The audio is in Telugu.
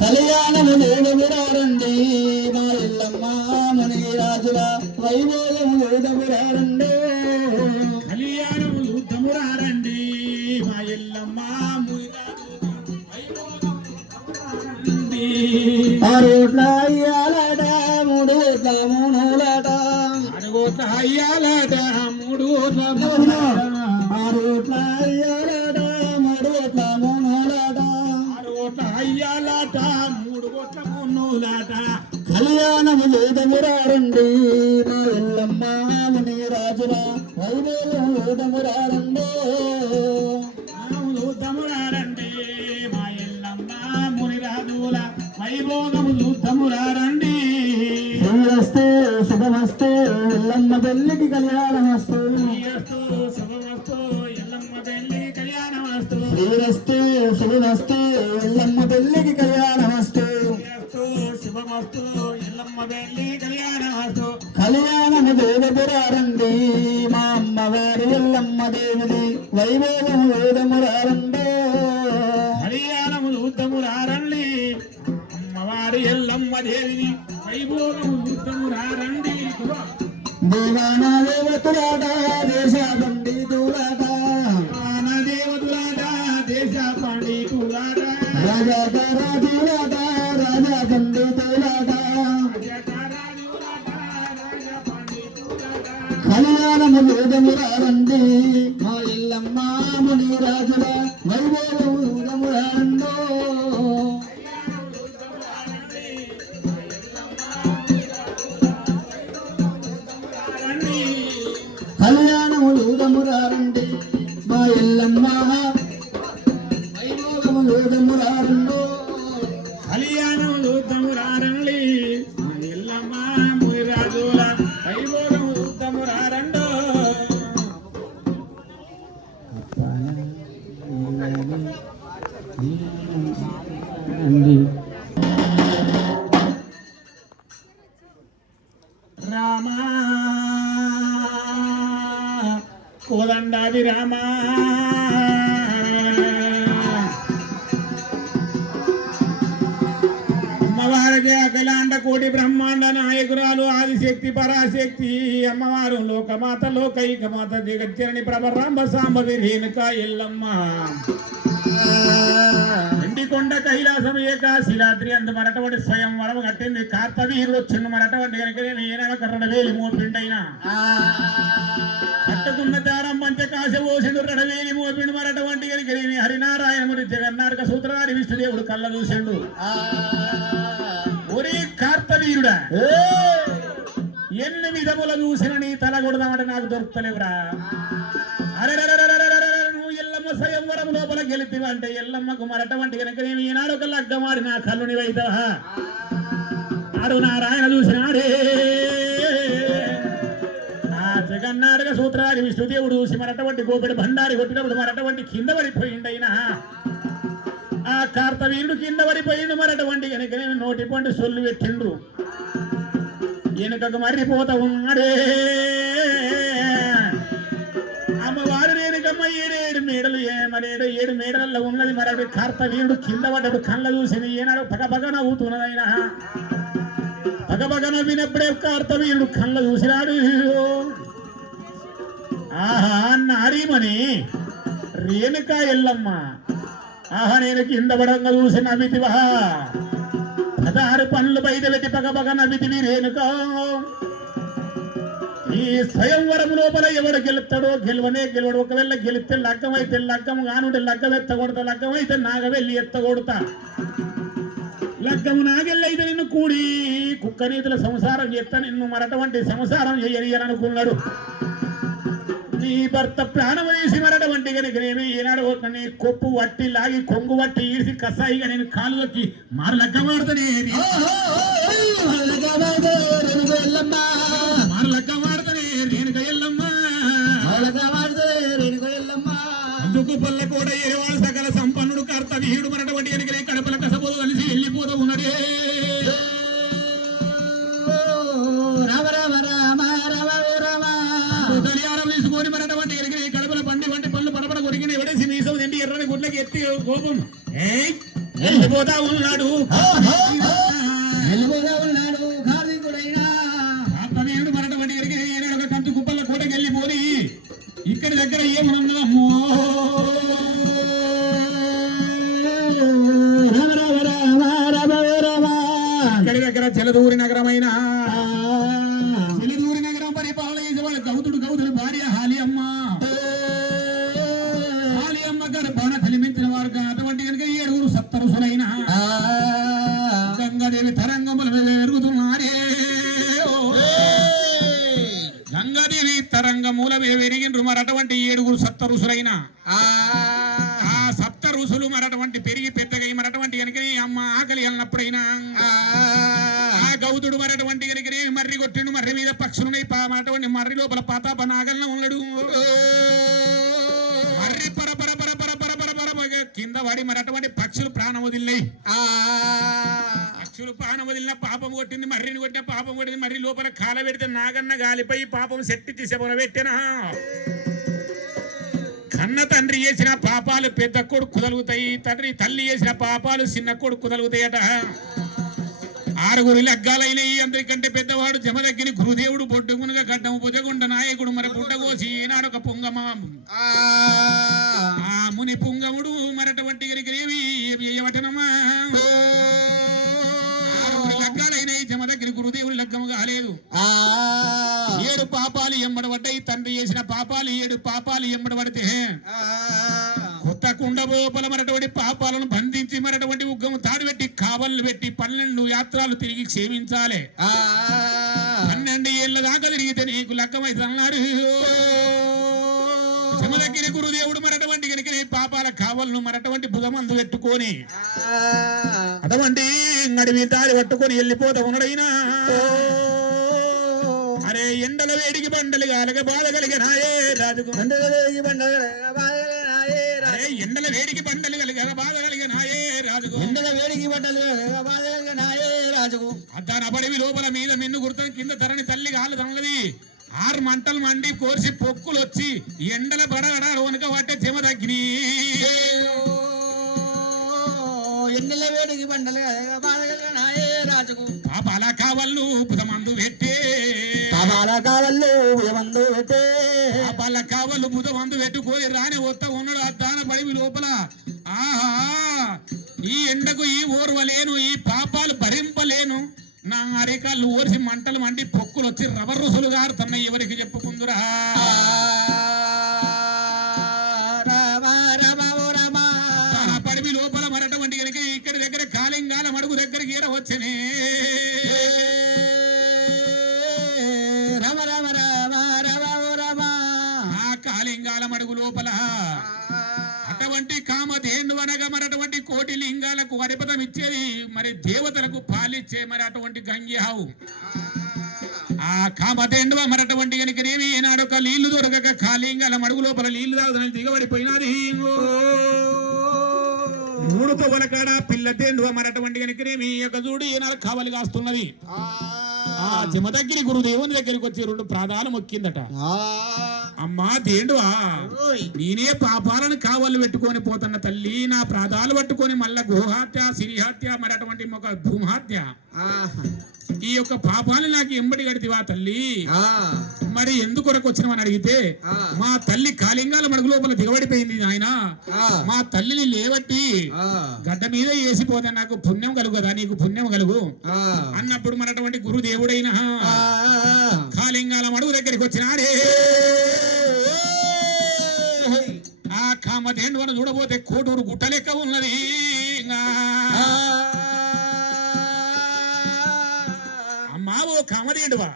కళ్యాణము లేదమురారండి మా ఎల్లమ్మ మునిరాజుల వైభోగము లేదమురారండి కళ్యాణము యుద్ధమురారండి మా ఎల్లమ్మ ఆరోట్ల అయ్యాలట మూడు ఓట్ల మూనోలట అడుగోట్ల అయ్యాలట మూడు ఆరోట్ల అయ్యాలట మూడు ఓట్ల మూనోలట అడుగోట్ల అయ్యాలట మూడు కోట్ల మూనోలట కళ్యాణము లేదమురారండి మా ఎల్లమ్మ మునిరాజుల వైభోగము లేదమురారండి యుద్ధమురారండి మా ఎల్లమ్మ మునిరాజుల వైభోగము యుద్ధమురారండి శ్రీరస్తే శుభమస్తే ఎల్లమ్మ పెళ్లికి కళ్యాణమస్తు శుభమస్తు ఎల్లమ్మ పెళ్లికి కళ్యాణమస్తు శ్రీరస్తే శుభమస్తే ఎల్లమ్మ పెళ్లికి కళ్యాణమస్తు శుభమస్తు ఎల్లమ్మ పెళ్లికి కళ్యాణమస్తు కళ్యాణము వేదపురారండి మా అమ్మవారి ఎల్లమ్మ దేవిది వైభోగము వేదమురారండి కళ్యాణము యుద్ధమురారండి అమ్మవారి ఎల్లమ్మ దేవిని వైభోగము యుద్ధమురారండి దేవానా దేవతులాట దేశ పండితులాట దేవతులాట దేశ పండితులాట రాజారాజులాట రాజా పండితులాట కళ్యాణము వేదమురారండి మా ఎల్లమ్మ మునిరాజుల వైభోగము వేదమురారండో కళ్యాణము వేదమురారండి మా ఎల్లమ్మ వైభోగము వేదమురారండో కళ్యాణం యుద్ధమురారండి మా ఎల్లమ్మ మునిరాజుల వైభోగము యుద్ధమురారండో రామ కోదండాది రామ అమ్మవారికి అఖిలాండ కోటి బ్రహ్మాండ నాయకురాలు ఆదిశక్తి పరాశక్తి అమ్మవారు లోకమాత లోకైకమాత జగజ్జనని ప్రభరాంబ సాంబవి రేణుక ఎల్లమ్మ ఎండికొండ కైలాసం ఏకాశిలాద్రి అందు మరటువంటి స్వయం వరం కట్టింది కార్తవీరుడు వచ్చిండు మరటువంటి కనుక ఏనాడు కర్రడవేలి మోపిండైనా కట్టుకున్న దారం పంచకాశ పోసిండు రడవేలి మోపిండు మరటువంటి కనుక హరినారాయణముడి జగన్నాటక సూత్రధారి విష్ణుదేవుడు కళ్ళ చూసిండు ఒరే కార్తవీరుడా ఎన్ని విధముల చూసిన నీ తల కొడదామంటే నాకు దొరుకుతలేవురా అరే నువ్వు ఎల్లమ్మ స్వయంవరం లోపల గెలితివా అంటే ఎల్లమ్మకు మరటువంటి కనుక నేను ఈనాడు ఒక లగ్గమాడి నా కళ్ళు నీవైతా నాడు నారాయణ చూసినాడే ఆ జగన్నాటక సూత్రాది విష్ణుదేవుడు చూసి మరటువంటి గోపిడి భండారి కొట్టినప్పుడు మరటువంటి కింద పడిపోయిండైనా ఆ కార్తవీరుడు కింద పడిపోయిండు మరటువంటి కనుక నేను నోటి పండు సొల్లు పెట్టిండు వెనుకకు మర్రిపోతా ఉన్నాడే అమ్మవారు రేణుకమ్మ ఏడేడు మేడలు ఏడు మేడలలో ఉన్నది మరి కార్తవీరుడు కింద పడ్డప్పుడు కళ్ళ చూసింది ఏనాడు పగపగ నవ్వుతున్నదైనా పగపగ నవ్వినప్పుడే కార్తవీరుడు కళ్ళ చూసినాడు ఆహా నారీమణి రేణుక ఎల్లమ్మ ఆహా నేను కింద పడంగా చూసి నవ్వితివా 16 పనులు బయట పెట్టి పగపగ నవ్వితివి రేణుక ఈ స్వయంవరం లోపల ఎవడు గెలుస్తాడో గెలవనే గెలవడు ఒకవేళ గెలిస్తే లగ్గమైతే లగ్గం కానుంటే లగ్గం ఎత్తగొడతా లగ్గమైతే నాగవెళ్ళి ఎత్తగొడతా లగ్గము నాగెళ్ళైతే నిన్ను కూడి కుక్క నీతుల సంసారం చేస్తా నిన్ను మరటువంటి సంసారం చేయనియననుకున్నాడు నీ భర్త ప్రాణం వేసి మరటువంటి కనుక నేను ఈనాడు నీ కొప్పు వట్టి లాగి కొంగు వట్టి ఈసి కసాయిగా నేను కాలు వచ్చి మారు లగ్గమాడుతానే మారు లగ్గమాడుతానే రేణుక ఎల్లమ్మ అందుకు పల్ల కూడా ఏవాడు సకల సంపన్నుడు కర్తవీయుడు మరటువంటి కనుక కడపల కసపోదు కలిసి వెళ్ళిపోతూ ఉన్నాడే రామ రామ రామ రామ రామ తీసుకొని మరటువంటి కడపల పండి వంటి పళ్ళు పడపడ కొరికిన ఎవడేసి మీసం తిండి ఎర్రని గుడ్లకి ఎత్తి కోపం వెళ్ళిపోతా ఉన్నాడు జలదూరి నగరమైన జలదూరి నగరం పరిపాలన చేసేవాళ్ళు గౌతుడు భార్య హాలియమ్మ గారు బాణ కలిమించిన వారు అటువంటి కనుక 7 సప్తరుషులైన గంగాదేవి తరంగములు పెరుగుతున్నారే గంగాదేవి తరంగముల పెరిగినరు మరి అటువంటి 7 సప్తరుషులైన ఆ సప్త ఋషులు మరటువంటి పెరిగి పెద్దగా మరటువంటి కనుక అమ్మ ఆకలి అన్నప్పుడైనా ఆ గౌతుడు మరటువంటి కనుక మర్రి కొట్టిండు మర్రి మీద పక్షులున్నాయి మరటువంటి మర్రి లోపల పాతాప నాగల్న ఉన్నాడు మర్రి పరపర కింద పడి మరటువంటి పక్షులు ప్రాణం వదిలినాయి పక్షులు ప్రాణం వదిలిన పాపం కొట్టింది మర్రిని కొట్టిన పాపం కొట్టింది మర్రి లోపల కాల పెడితే నాగన్న గాలిపై పాపం శక్తి తీసేపోన పెట్టినా కన్న తండ్రి చేసిన పాపాలు పెద్ద కొడుకు కుదలుగుతాయి తల్లి చేసిన పాపాలు చిన్న కొడుకు కుదలుగుతాయట 6 లగ్గాలైనవి అందరికంటే పెద్దవాడు జమదగ్గిని గురుదేవుడు బొడ్డుగునుగా గడ్డము భుజగుండ నాయకుడు మరి బుడ్డగోసి ఈనాడొక పుంగమ ఆ ముని పుంగముడు మరటువంటి ఏమటనమ్మా 6 లగ్గాలైనవి జమదగ్గిని గురుదేవుడు లగ్గము కాలేదు 7 పాపాలు ఎంబడబడ్డాయి తండ్రి చేసిన పాపాలు 7 పాపాలు ఎంబడబడితే కొత్త కుండబోపల మరటువంటి పాపాలను బంధించి మరటువంటి ఉగ్గము తాడు పెట్టి కావళ్ళు పెట్టి 12 యాత్రలు తిరిగి క్షేమించాలి 12 ఏళ్ళ దాకా తిరిగితే నీకు లగ్గమైతే అన్నారు జమదగ్గిరి గురుదేవుడు మరటువంటి కనుక పాపాల కావలను మరటువంటి భుజమందు పెట్టుకొని అటువంటి నడివి దారి పట్టుకొని వెళ్ళిపోతా ఉన్నాడైనా అరే ఎండల వేడికి బండలు కాలక బాధ కలిగినాయే రాజుకు ఎండల వేడికి బండలు కలిగ బాధ కలిగినాయే రాజుకు ఎండల వేడికి బండలు బాధ కలిగినాయే రాజుకు అద్దాన పడివి లోపల మీద మిన్ను గుర్తం కింద తరణి తల్లి కాలు తనలది 6 మంటలు మండి కోర్చి పొక్కులు వచ్చి ఎండల బడగడ వనక వాటే చెమ తగ్గిని ఎండల వేడికి బండలు బాధ కలిగినాయే రాజుకు పాపాల కావళ్ళు బుధమందు పెట్టే పాపాల కావళ్ళు బుధమందు పెట్టుకొని రాని వస్తా ఉన్నాడు ఆ దాన పడివి లోపల ఆహా ఈ ఎండకు ఈ ఓర్వలేను ఈ పాపాలు భరింపలేను నా అరేకాళ్ళు ఓర్చి మంటలు మండి పొక్కులు వచ్చి రవరుసులు గారుతున్నాయి ఎవరికి చెప్పుకుందురా పడివి లోపల మరటువంటి కనుక ఇక్కడి దగ్గర కాలింగాల మడుగు దగ్గరికి ఈడ వచ్చనే మడుగు లోపల అటువంటి కామధేనువనగా మరటువంటి 1 కోటి లింగాలకు అరిపదం ఇచ్చేది మరి దేవతలకు పాలిచ్చే మరి అటువంటి గంగి హావు ఆ కామధేనువ మరటువంటి కనుకనేమి ఈనాడు ఒక నీళ్లు దొరకక కాలింగాల మడుగు లోపల నీళ్లు తాగుదని దిగబడిపోయినది 3 తొవ్వల కాడ పిల్ల తేండువ మరటువంటి కనుకనేమి ఒక చూడు ఈనాడు కావలి కాస్తున్నది ఆ జమదగ్గిరి గురుదేవుని దగ్గరికి వచ్చి 2 ప్రాణాలు మొక్కిందట అమ్మా తేండువా నేనే పాపాలను కావలు పెట్టుకొని పోతున్న తల్లి నా ప్రాణాలు పట్టుకొని మళ్ళా గోహత్య సిరిహత్య మరి అటువంటి ఒక భూమహత్య ఈ యొక్క పాపాలు నాకు ఎంబడి గడితివా తల్లి మరి ఎందుకొరకు వచ్చినవని అడిగితే మా తల్లి కాలింగాల మడుగు లోపల దిగబడిపోయింది ఆయన మా తల్లిని లేవట్టి గడ్డ మీద వేసిపోతా నాకు పుణ్యం కలుగుదా నీకు పుణ్యం కలుగు అన్నప్పుడు మరటువంటి గురుదేవుడైన కాలింగాల మడుగు దగ్గరికి వచ్చినాడే ఆ కామధేనువను చూడబోతే కోటూరు గుట్ట లెక్క ఉన్నది అమ్మా ఓ కామధేనువా